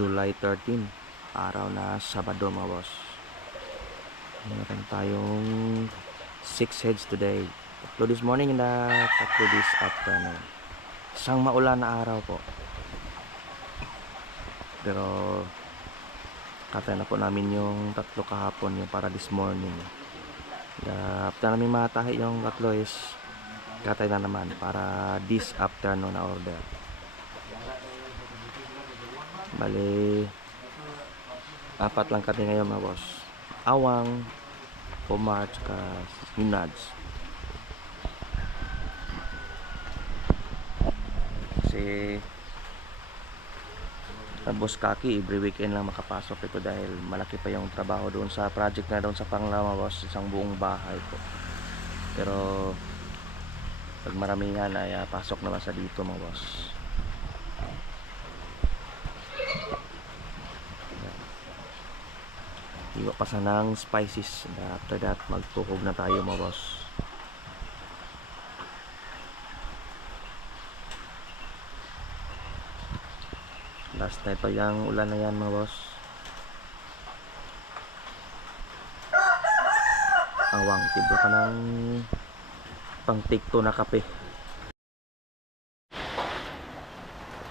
July 13 araw na Sabado mga boss. Meron tayong 6 heads today. Tatlo this morning uh, tatlo this afternoon. Isang maulan na araw po. Pero katay na po namin yung tatlo kahapon yung para this morning. Uh, namin matahi yung tatlo is katay na naman para this afternoon na order Bali, apat lang kami ngayon mga boss. Awang, Pomar, tsaka Nunads. Kasi, Boss Kaki, every weekend lang makapasok ito dahil malaki pa yung trabaho doon sa project na doon sa Panglama boss, isang buong bahay po. Pero, pag maramihan ay ah, pasok naman sa dito mga boss. Iwa pa sa ng spices. And after that, magtuhog na tayo mga boss. Last night pa yung ulan na yan mga boss. Awang tiblo ka ng pang tikto na kape.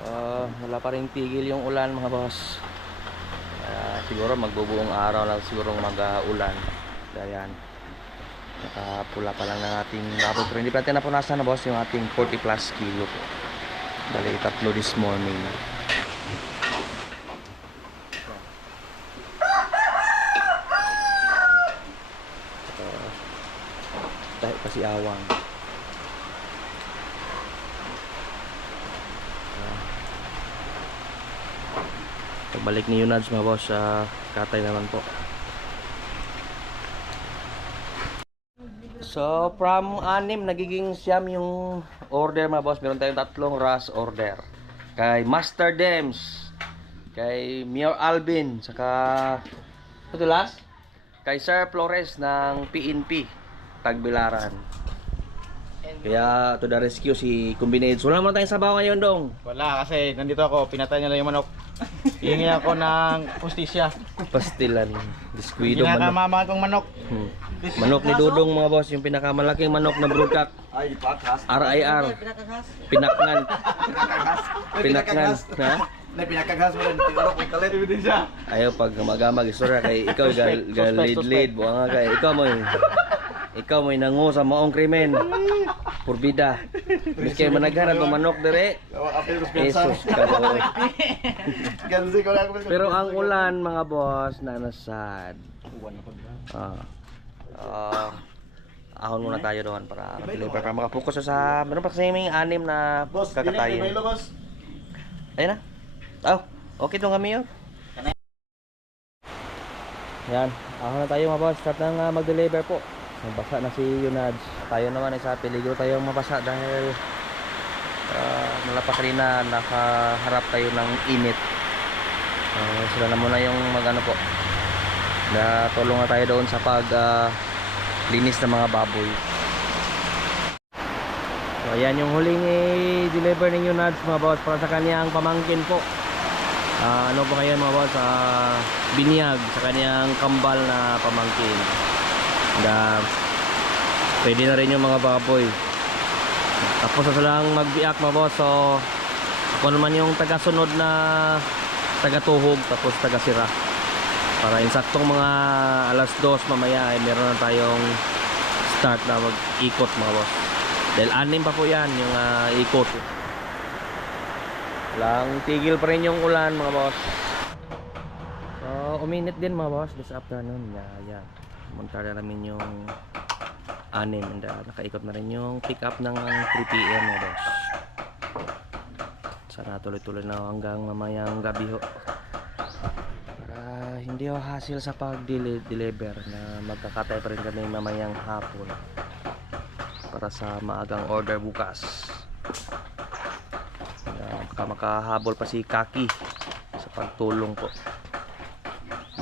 Ah, wala pa rin tigil yung ulan mga boss. Siguro magbubuong araw lang siguro mag-ulan. Ayan. Nakapula pa lang ng ating baboy. Pero hindi pa natin napunasan na boss yung ating 40 plus kilo po. Dali tatlo this morning. Uh, dahil kasi awang. Pagbalik ni Yunads mga boss, ah, katay naman po. So, from anim, nagiging siyam yung order mga boss. Meron tayong tatlong rush order. Kay Master Dems, kay Mayor Alvin, saka ito last? Kay Sir Flores ng PNP, Tagbilaran. Kaya to the rescue si Combinades. Wala mo tayong sabaw ngayon dong. Wala kasi nandito ako, pinatay niya lang yung manok. Hihingi ako ng justisya. Pastilan. Disquido manok. Pinakamama kong manok. Hmm. Manok ni Dudong mga boss, yung pinakamalaking manok na broodcock. Ay, pakas. RIR. Pinakngan. Pinakngan. Ha? Na pinakagas mo rin, tingnan ko kalit din siya. Ayaw pag magamag istorya kay ikaw gal gal lead lead buang nga kay ikaw mo ikaw mo nangu sa maong krimen. Purbida. Miskay managhanap ng manok dire. Ko lang. Pero ang ulan mga boss na nasad. Ah. Ah. ahon muna tayo doon para deliver para makapokus sa meron pa kasi may anim na Boss, dili may kakatayin. Ayun na. Oh, okay to kami yun. Yan, ako na tayo mga boss. Start na nga mag-deliver po. Magbasa na si Yunads. Tayo naman ay sa peligro tayong mabasa dahil uh, mula pa kanina nakaharap tayo ng init. Uh, sila na muna yung magano po. Na tulong na tayo doon sa pag ah, linis ng mga baboy. So ayan yung huling i-deliver ng Yunads mga boss para sa kanyang pamangkin po. Ah, ano po kayo mga boss? Ah, binyag sa kanyang kambal na pamangkin. Da, pwede na rin yung mga baboy. Tapos na silang magbiak mga boss. So, ako naman yung tagasunod na tagatuhog tapos tagasira. Para insaktong mga alas dos mamaya ay meron na tayong start na mag-ikot mga boss. Dahil anim pa po yan yung ah, ikot. Lang tigil pa rin yung ulan mga boss. So, uminit din mga boss this afternoon. Yeah, yeah. Munta na namin yung anim and uh, nakaikot na rin yung pick up ng 3 p.m. mga boss. Sana tuloy-tuloy na hanggang mamayang gabi ho. Para hindi ho hassle sa pag-deliver na magkakatay pa rin kami mamayang hapon para sa maagang order bukas. Baka makahabol pa si Kaki sa pagtulong po.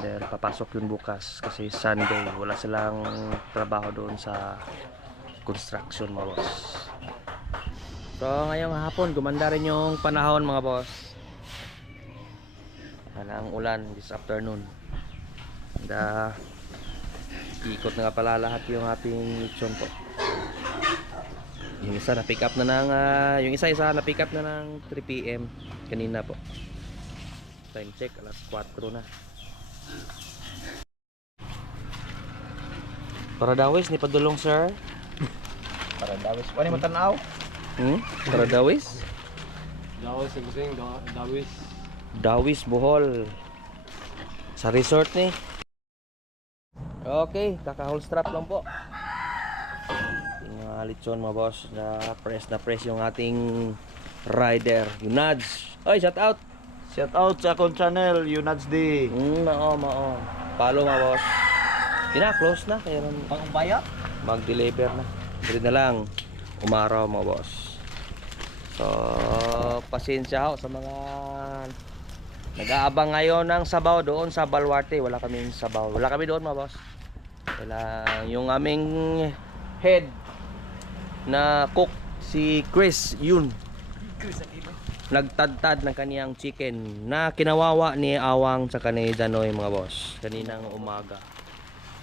Dahil papasok yun bukas kasi Sunday. Wala silang trabaho doon sa construction mga boss. So ngayong hapon gumanda rin yung panahon mga boss. Wala ang ulan this afternoon. And, ah, ikot na nga pala lahat yung ating lechon po. Yung isa na pick up na ng ah, yung isa isa na pick up na ng 3 PM kanina po. Time check alas 4 na. Para dawis ni padulong sir. Para dawis. Wala mo tanaw. Hmm? Para dawis? Dawis sa dawis. Dawis Bohol. Sa resort ni. Okay, kaka-hold strap lang po. Yung mga lechon mga boss, na press na press yung ating rider, yung Nads. Oy, shout out. Shout out sa akong channel, Yunads D. Mm, mao, mao. Follow mga boss. Kina close na kaya ron Pang baya? mag-deliver na. Dili na lang umaraw mga boss. So, pasensya ho sa mga nag-aabang ngayon ng sabaw doon sa Balwarte. Wala kaming sabaw. Wala kami doon mga boss. Wala yung aming head na cook si Chris yun nagtadtad ng kaniyang chicken na kinawawa ni Awang sa kanay Danoy mga boss. Kaninang umaga.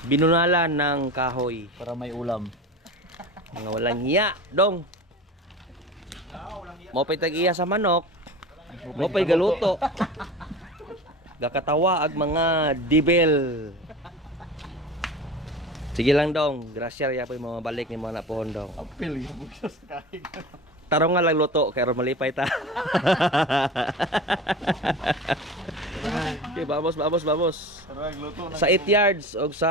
Binunalan ng kahoy. Para may ulam. mga walang hiya dong. Mo pay tag-iya sa manok. Mo pay galuto. Gakatawa ag mga dibel. Sige lang dong. Grasya ya po mga balik ni mga napohon dong. Apil yung sa kain. Tarong nga lang luto kaya malipay ta. Okay vamos vamos vamos. Sa 8 yards o sa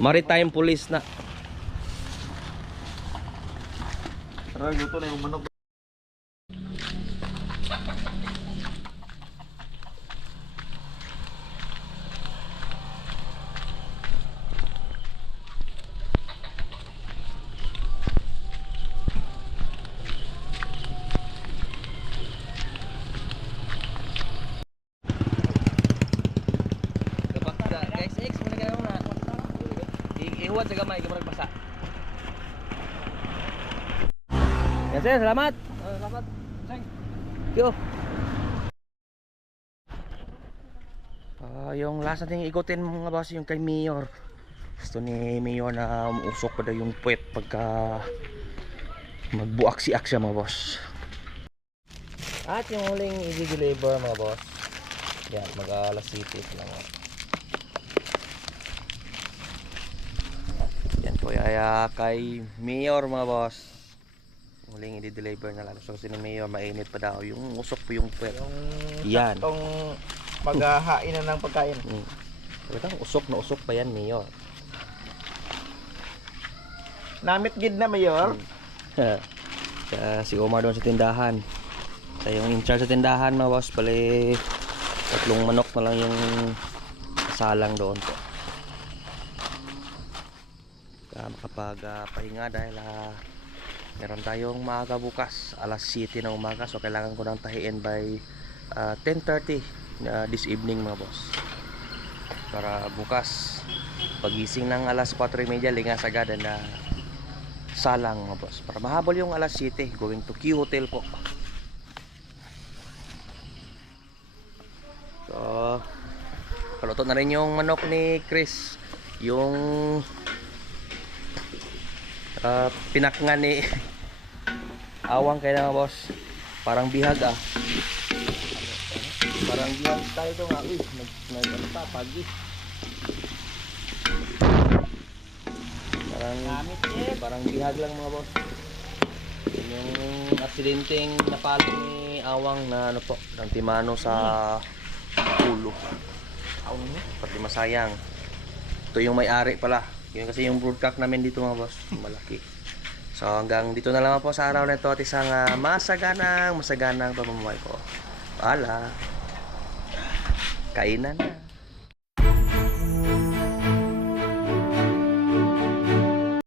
maritime police na. Sarag luto na yung manok. Kapag ka, guys, X, muna kayo na. I- Ihuwat sa gamay, kamar basa. Yan sir, salamat. salamat. Seng. Thank you. Ah, yung last nating ikutin mga boss yung kay Mayor. Gusto ni Mayor na umusok pa daw yung puwet pagka magbuak si siya mga boss. At yung huling i-deliver mga boss. Yan, mag-alas city lang. oh. Yaya kay Mayor mga boss. Huling i-deliver na lang. So si ni Mayor mainit pa daw. Yung usok po yung puwet. Yung Yan. saktong maghahain na ng pagkain. Mm. Talagang usok na usok pa yan, Mayor. Namit gid na mayor. Kaya si Omar doon sa tindahan. Sa yung in charge sa tindahan, mga boss, bali tatlong manok na lang yung salang doon po. Kaya makapagpahinga dahil ah, meron tayong maaga bukas, alas 7 ng umaga. So kailangan ko nang tahiin by ah, 10.30 ah, this evening mga boss. Para bukas, pagising ng alas 4.30, lingas agad na salang mga boss para mahabol yung alas 7 going to Q Hotel po so paluto na rin yung manok ni Chris yung ah, pinaknga ni awang kaya mga boss. Parang bihag ah. Parang bihag tayo ito nga uy nag, nag ano pa pagi. Parang parang bihag lang mga boss. Yun yung aksidenteng napalo ni Awang na ano po ng timano sa ulo. Pati masayang. Ito yung may-ari pala yun kasi yung broadcast namin dito mga boss. Malaki. So hanggang dito na lang po sa araw na ito at isang ah, masaganang masaganang pamamahay ko. Pala kainan na